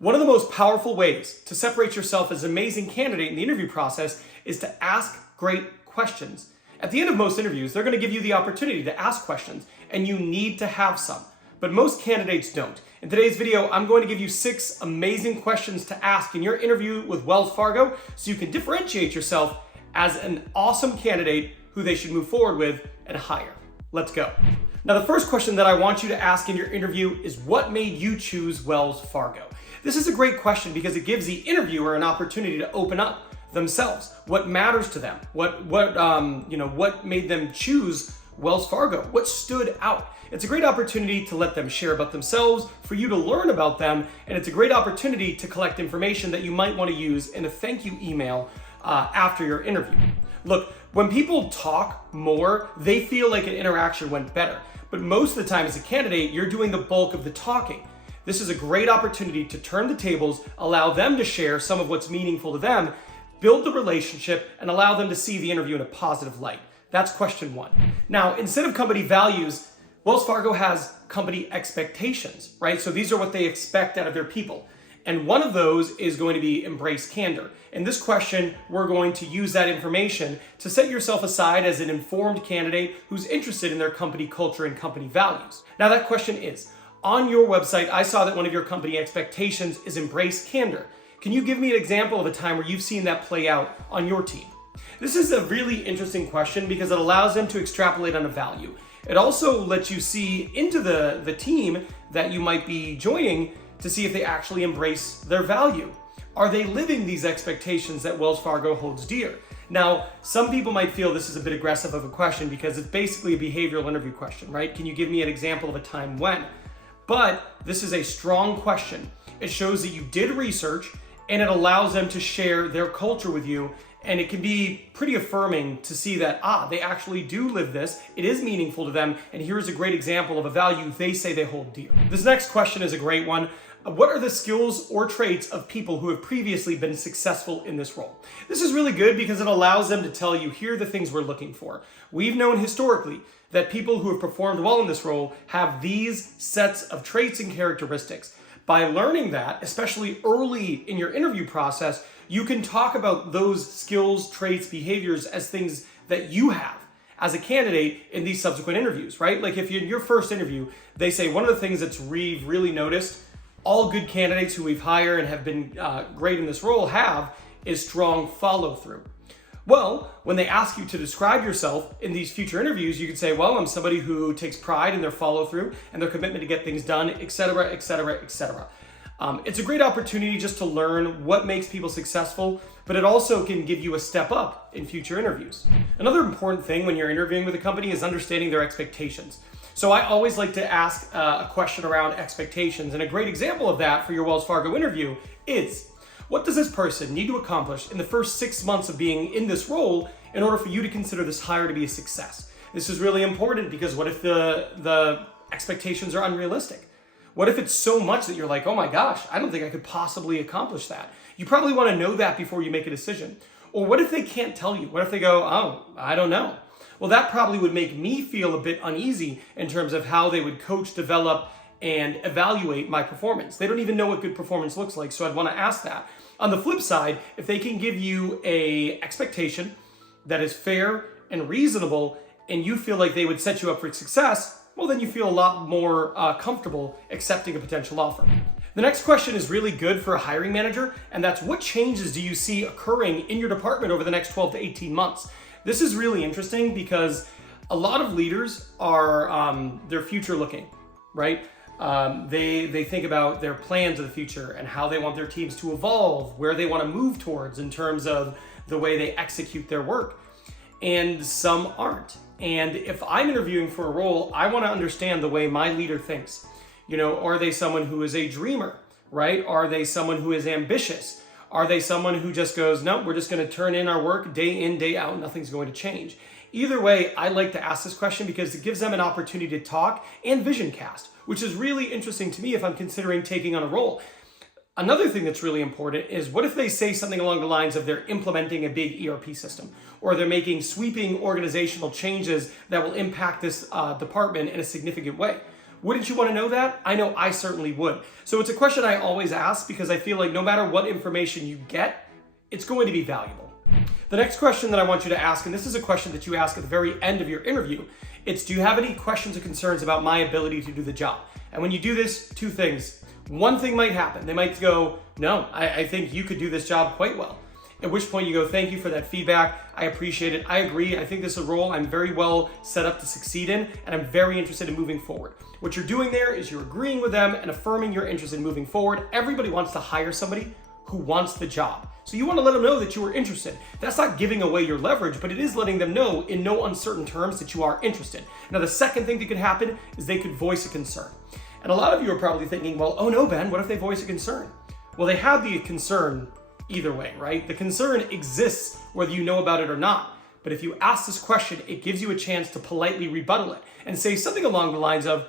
One of the most powerful ways to separate yourself as an amazing candidate in the interview process is to ask great questions. At the end of most interviews, they're going to give you the opportunity to ask questions, and you need to have some. But most candidates don't. In today's video, I'm going to give you 6 amazing questions to ask in your interview with Wells Fargo so you can differentiate yourself as an awesome candidate who they should move forward with and hire. Let's go. Now, the first question that I want you to ask in your interview is, what made you choose Wells Fargo? This is a great question because it gives the interviewer an opportunity to open up themselves. What matters to them? What made them choose Wells Fargo? What stood out? It's a great opportunity to let them share about themselves, for you to learn about them, and it's a great opportunity to collect information that you might want to use in a thank you email after your interview. Look, when people talk more, they feel like an interaction went better. But most of the time as a candidate, you're doing the bulk of the talking. This is a great opportunity to turn the tables, allow them to share some of what's meaningful to them, build the relationship, and allow them to see the interview in a positive light. That's question 1. Now, instead of company values, Wells Fargo has company expectations, right? So these are what they expect out of their people. And one of those is going to be embrace candor. In this question, we're going to use that information to set yourself aside as an informed candidate who's interested in their company culture and company values. Now, that question is, on your website, I saw that one of your company expectations is embrace candor. Can you give me an example of a time where you've seen that play out on your team? This is a really interesting question because it allows them to extrapolate on a value. It also lets you see into the team that you might be joining to see if they actually embrace their value. Are they living these expectations that Wells Fargo holds dear? Now, some people might feel this is a bit aggressive of a question because it's basically a behavioral interview question, right? Can you give me an example of a time when? But this is a strong question. It shows that you did research, and it allows them to share their culture with you. And it can be pretty affirming to see that, they actually do live this, it is meaningful to them, and here's a great example of a value they say they hold dear. This next question is a great one. What are the skills or traits of people who have previously been successful in this role? This is really good because it allows them to tell you, here are the things we're looking for. We've known historically that people who have performed well in this role have these sets of traits and characteristics. By learning that, especially early in your interview process, you can talk about those skills, traits, behaviors as things that you have as a candidate in these subsequent interviews, right? Like if in your first interview, they say one of the things that we've really noticed all good candidates who we've hired and have been great in this role have is strong follow through. Well, when they ask you to describe yourself in these future interviews, you could say, well, I'm somebody who takes pride in their follow through and their commitment to get things done, etc., etc., etc. It's a great opportunity just to learn what makes people successful, but it also can give you a step up in future interviews. Another important thing when you're interviewing with a company is understanding their expectations. So I always like to ask a question around expectations, and a great example of that for your Wells Fargo interview is, what does this person need to accomplish in the first 6 months of being in this role in order for you to consider this hire to be a success? This is really important because what if the expectations are unrealistic? What if it's so much that you're like, oh my gosh, I don't think I could possibly accomplish that? You probably want to know that before you make a decision. Or what if they can't tell you? What if they go, oh, I don't know? Well, that probably would make me feel a bit uneasy in terms of how they would coach, develop, and evaluate my performance. They don't even know what good performance looks like, so I'd want to ask that. On the flip side, if they can give you an expectation that is fair and reasonable, and you feel like they would set you up for success, well, then you feel a lot more comfortable accepting a potential offer. The next question is really good for a hiring manager, and that's, what changes do you see occurring in your department over the next 12 to 18 months? This is really interesting because a lot of leaders are they're future looking, right? They think about their plans of the future and how they want their teams to evolve, where they want to move towards in terms of the way they execute their work. And some aren't. And if I'm interviewing for a role, I want to understand the way my leader thinks. You know, are they someone who is a dreamer, right? Are they someone who is ambitious? Are they someone who just goes, no, we're just going to turn in our work day in, day out, nothing's going to change? Either way, I like to ask this question because it gives them an opportunity to talk and vision cast, which is really interesting to me if I'm considering taking on a role. Another thing that's really important is, what if they say something along the lines of they're implementing a big ERP system, or they're making sweeping organizational changes that will impact this department in a significant way? Wouldn't you want to know that? I know I certainly would. So it's a question I always ask because I feel like no matter what information you get, it's going to be valuable. The next question that I want you to ask, and this is a question that you ask at the very end of your interview, it's, do you have any questions or concerns about my ability to do the job? And when you do this, two things. One thing might happen. They might go, no, I think you could do this job quite well. At which point you go, thank you for that feedback. I appreciate it. I agree. I think this is a role I'm very well set up to succeed in, and I'm very interested in moving forward. What you're doing there is you're agreeing with them and affirming your interest in moving forward. Everybody wants to hire somebody who wants the job. So you want to let them know that you are interested. That's not giving away your leverage, but it is letting them know in no uncertain terms that you are interested. Now, the second thing that could happen is they could voice a concern. And a lot of you are probably thinking, well, oh no, Ben, what if they voice a concern? Well, they have the concern either way, right? The concern exists whether you know about it or not. But if you ask this question, it gives you a chance to politely rebuttal it and say something along the lines of,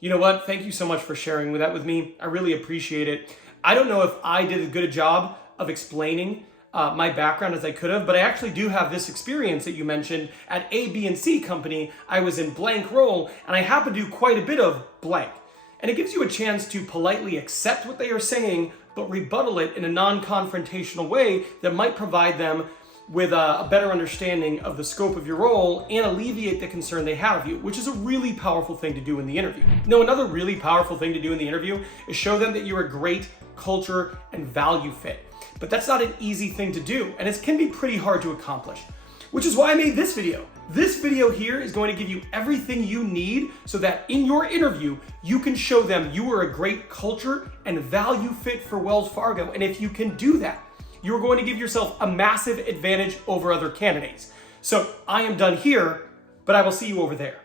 you know what, thank you so much for sharing that with me. I really appreciate it. I don't know if I did as good a job of explaining my background as I could have, but I actually do have this experience that you mentioned at A, B, and C company. I was in blank role, and I happen to do quite a bit of blank. And it gives you a chance to politely accept what they are saying, but rebuttal it in a non-confrontational way that might provide them with a better understanding of the scope of your role and alleviate the concern they have of you, which is a really powerful thing to do in the interview. Now, another really powerful thing to do in the interview is show them that you're a great culture and value fit. But that's not an easy thing to do, and it can be pretty hard to accomplish, which is why I made this video. This video here is going to give you everything you need so that in your interview, you can show them you are a great culture and value fit for Wells Fargo. And if you can do that, you're going to give yourself a massive advantage over other candidates. So I am done here, but I will see you over there.